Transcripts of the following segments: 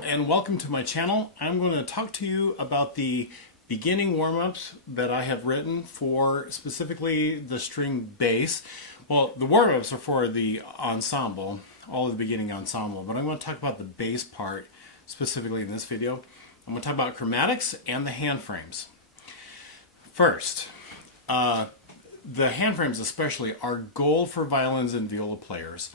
Hello and welcome to my channel. I'm going to talk to you about the beginning warm-ups that I have written for specifically the string bass. Well, the warm-ups are for the ensemble, all of the beginning ensemble, but I'm going to talk about the bass part specifically in this video. I'm going to talk about chromatics and the hand frames. First, the hand frames especially are gold for violins and viola players.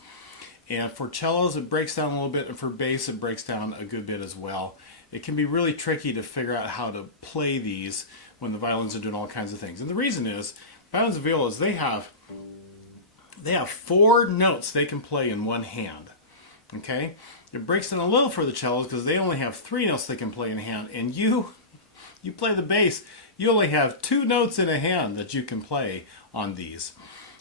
And for cellos, it breaks down a little bit, and for bass, it breaks down a good bit as well. It can be really tricky to figure out how to play these when the violins are doing all kinds of things. And the reason is, violins and violas, they have 4 notes they can play in one hand. Okay? It breaks down a little for the cellos because they only have 3 notes they can play in a hand. And you play the bass, you only have 2 notes in a hand that you can play on these.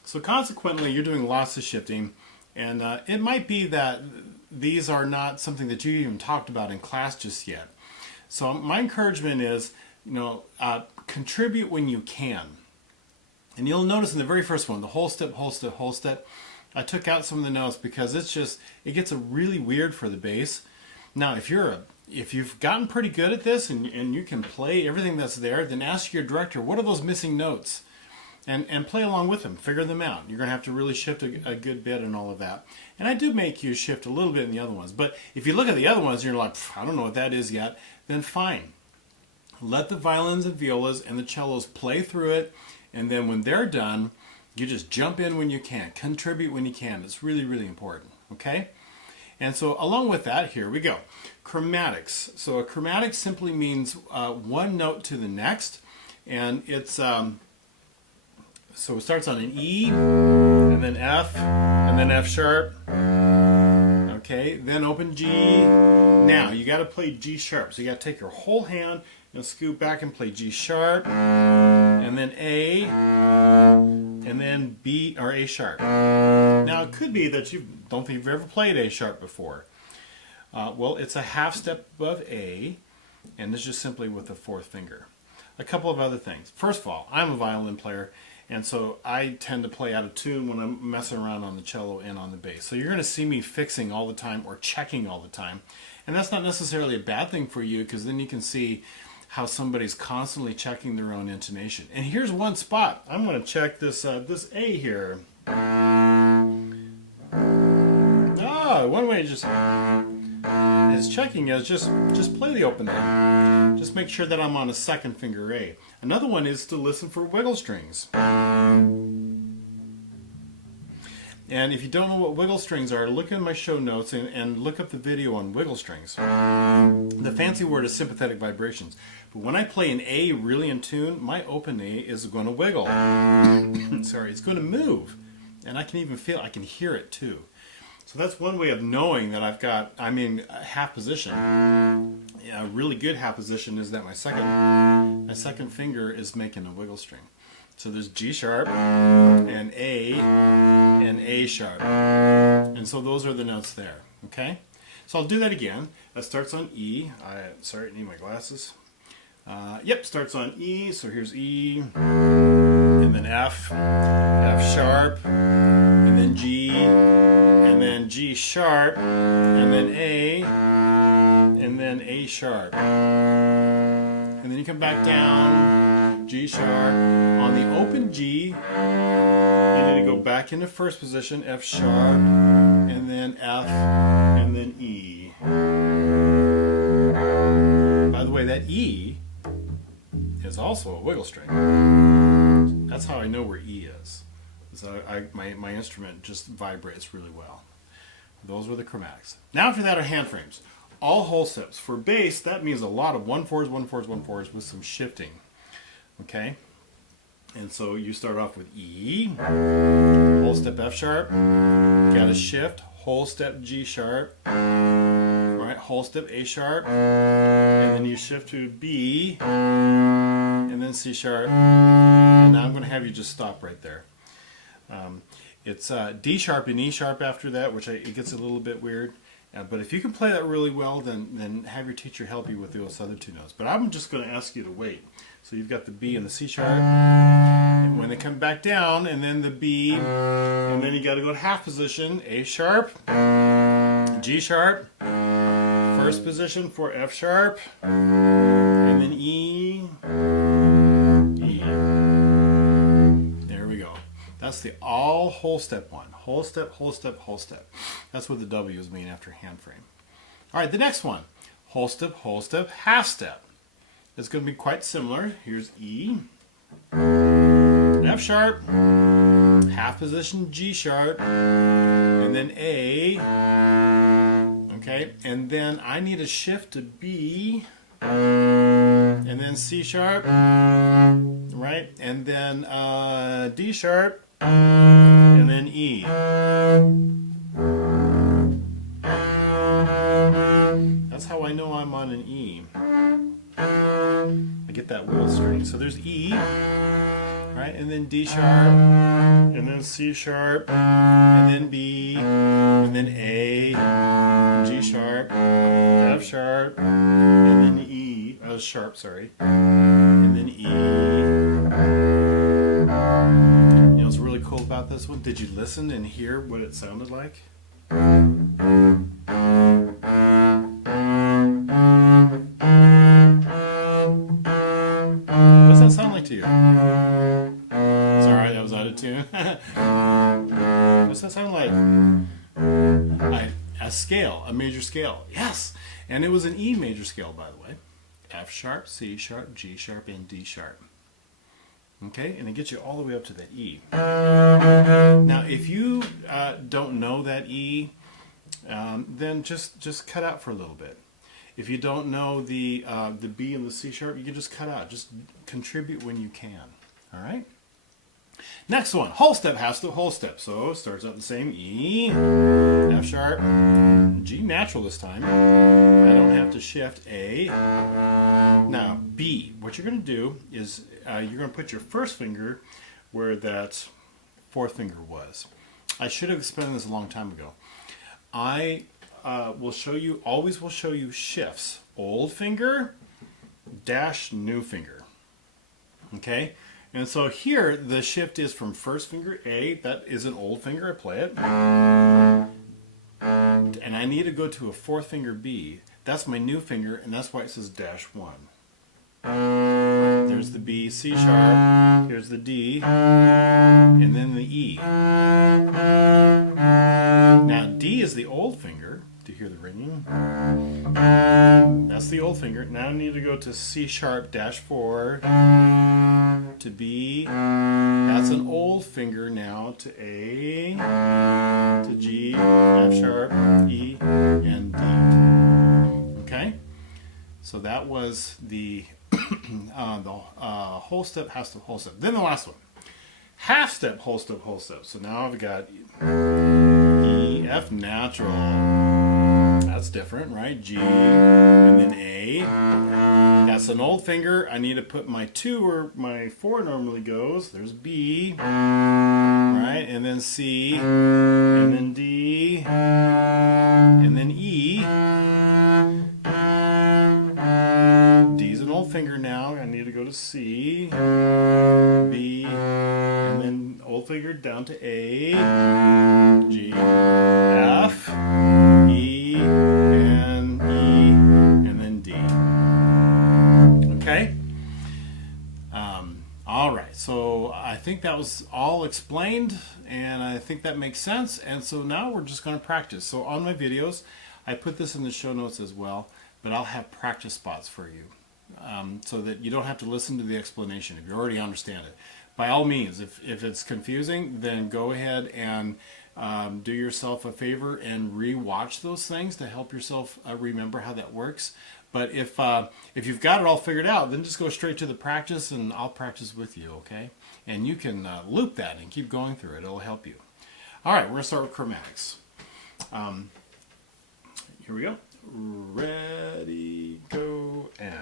So consequently, you're doing lots of shifting. And it might be that these are not something that you even talked about in class just yet. So my encouragement is, contribute when you can. And you'll notice in the very first one, the whole step, whole step, whole step, I took out some of the notes because it gets really weird for the bass. Now, if you've gotten pretty good at this and you can play everything that's there, then ask your director, what are those missing notes? And play along with them, figure them out. You're going to have to really shift a good bit and all of that. And I do make you shift a little bit in the other ones. But if you look at the other ones and you're like, I don't know what that is yet, then fine. Let the violins and violas and the cellos play through it. And then when they're done, you just jump in when you can. Contribute when you can. It's really, really important. Okay? And so along with that, here we go. Chromatics. So a chromatic simply means one note to the next. And it's... So it starts on an E, and then F, and then F sharp. Okay, then open G. Now, you got to play G sharp. So you got to take your whole hand and scoot back and play G sharp, and then A, and then B, or A sharp. Now, it could be that you don't think you've ever played A sharp before. Well, it's a half step above A, and this is just simply with the 4th finger. A couple of other things. First of all, I'm a violin player, and so I tend to play out of tune when I'm messing around on the cello and on the bass. So you're going to see me fixing all the time or checking all the time. And that's not necessarily a bad thing for you, because then you can see how somebody's constantly checking their own intonation. And here's one spot. I'm going to check this this A here. One way is checking is just play the open A. Just make sure that I'm on a 2nd finger A. Another one is to listen for wiggle strings. And if you don't know what wiggle strings are, look in my show notes and look up the video on wiggle strings. The fancy word is sympathetic vibrations. But when I play an A really in tune, my open A is going to wiggle. Sorry, it's going to move. And I can even feel, I can hear it too. So that's one way of knowing that I'm in half position. Yeah, a really good half position is that my second finger is making a wiggle string. So there's G sharp and A sharp. And so those are the notes there. Okay? So I'll do that again. That starts on E. Sorry, I need my glasses. Starts on E. So here's E. And then F sharp. And then G. And then G sharp, and then A, and then A sharp. And then you come back down, G sharp. On the open G, you need to go back into 1st position, F sharp, and then F, and then E. By the way, that E is also a wiggle string. That's how I know where E is. So my instrument just vibrates really well. Those were the chromatics. Now after that are hand frames. All whole steps. For bass, that means a lot of 1/4s, 1/4s, 1/4s with some shifting. Okay? And so you start off with E, whole step F sharp, got a shift, whole step G sharp, right, whole step A sharp, and then you shift to B, and then C sharp, and now I'm going to have you just stop right there. It's D sharp and E sharp after that, which it gets a little bit weird. But if you can play that really well, then have your teacher help you with those other 2 notes. But I'm just going to ask you to wait. So you've got the B and the C sharp. And when they come back down, and then the B, and then you got to go to half position, A sharp, G sharp, first position for F sharp, and then E, E. There we go. That's the all whole step one. Whole step, whole step, whole step. That's what the W's mean after hand frame. All right, the next one. Whole step, half step. It's going to be quite similar. Here's E, F sharp, half position G sharp, and then A. Okay, and then I need a shift to B, and then C sharp, right? And then D sharp, and then E. That's how I know I'm on an E. I get that little string. So there's E, right? And then D sharp, and then C sharp, and then B, and then A, G sharp, F sharp, and then E, sharp, sorry, and then E. You know what's really cool about this one? Did you listen and hear what it sounded like? What does that sound like to you? Sorry, that was out of tune. What does that sound like? A scale, a major scale. Yes! And it was an E major scale, by the way. F sharp, C sharp, G sharp, and D sharp. Okay, and it gets you all the way up to that E. Now, if you don't know that E, then just cut out for a little bit. If you don't know the B and the C sharp, you can just cut out. Just contribute when you can. All right. Next one, whole step, half step, whole step. So it starts out the same: E, F sharp, G natural this time. I don't have to shift A. Now B. What you're going to do is you're going to put your first finger where that fourth finger was. I should have explained this a long time ago. I will show you, always will show you shifts. Old finger dash new finger. Okay? And so here the shift is from first finger A, that is an old finger, I play it. And I need to go to a fourth finger B. That's my new finger, and that's why it says dash one. There's the B, C sharp, here's the D, and then the E. Now D is the old finger. Do you hear the ringing? That's the old finger. Now I need to go to C sharp dash 4 to B. That's an old finger now to A, to G, F sharp, E, and D. Okay? So that was the whole step, half step, whole step. Then the last one. Half step, whole step, whole step. So now I've got E, F natural. That's different, right? G, and then A. That's an old finger. I need to put my 2 where my 4 normally goes. There's B, right? And then C, and then D, and then E. D's an old finger now. I need to go to C, B, and then old finger down to A, G, F, E, and then D. Okay? All right, so I think that was all explained, and I think that makes sense. And so now we're just going to practice. So on my videos, I put this in the show notes as well, but I'll have practice spots for you so that you don't have to listen to the explanation if you already understand it. By all means, if it's confusing, then go ahead and do yourself a favor and re-watch those things to help yourself remember how that works. But if you've got it all figured out, then just go straight to the practice, and I'll practice with you, okay? And you can loop that and keep going through it. It'll help you. All right, we're going to start with chromatics. Here we go. Ready, go, and...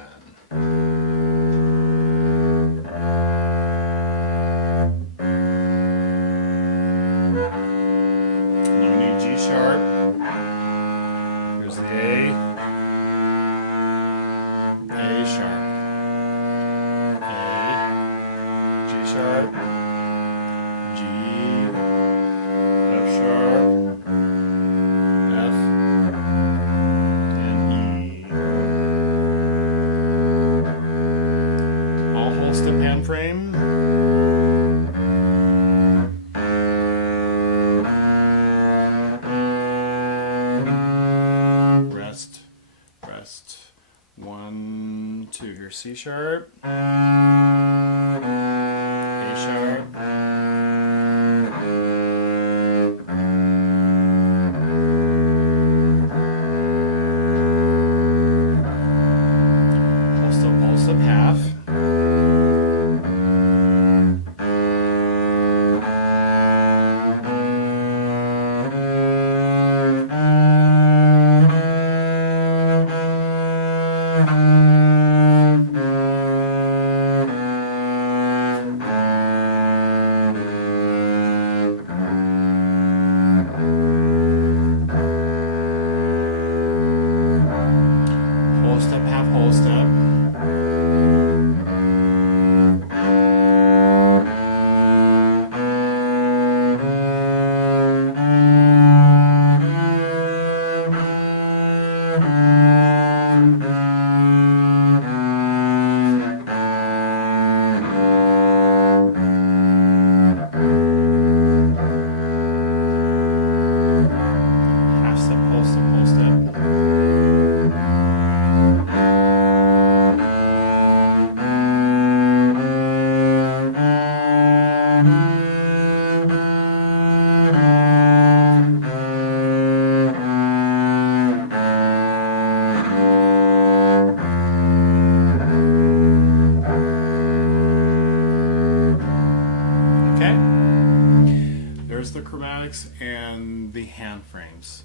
C sharp, A sharp, whole step half, whole step half, whole step. Half step, whole step, whole step. Okay, there's the chromatics and the hand frames.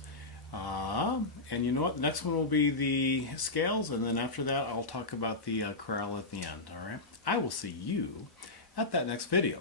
And you know what? Next one will be the scales, and then after that I'll talk about the chorale at the end. All right, I will see you at that next video.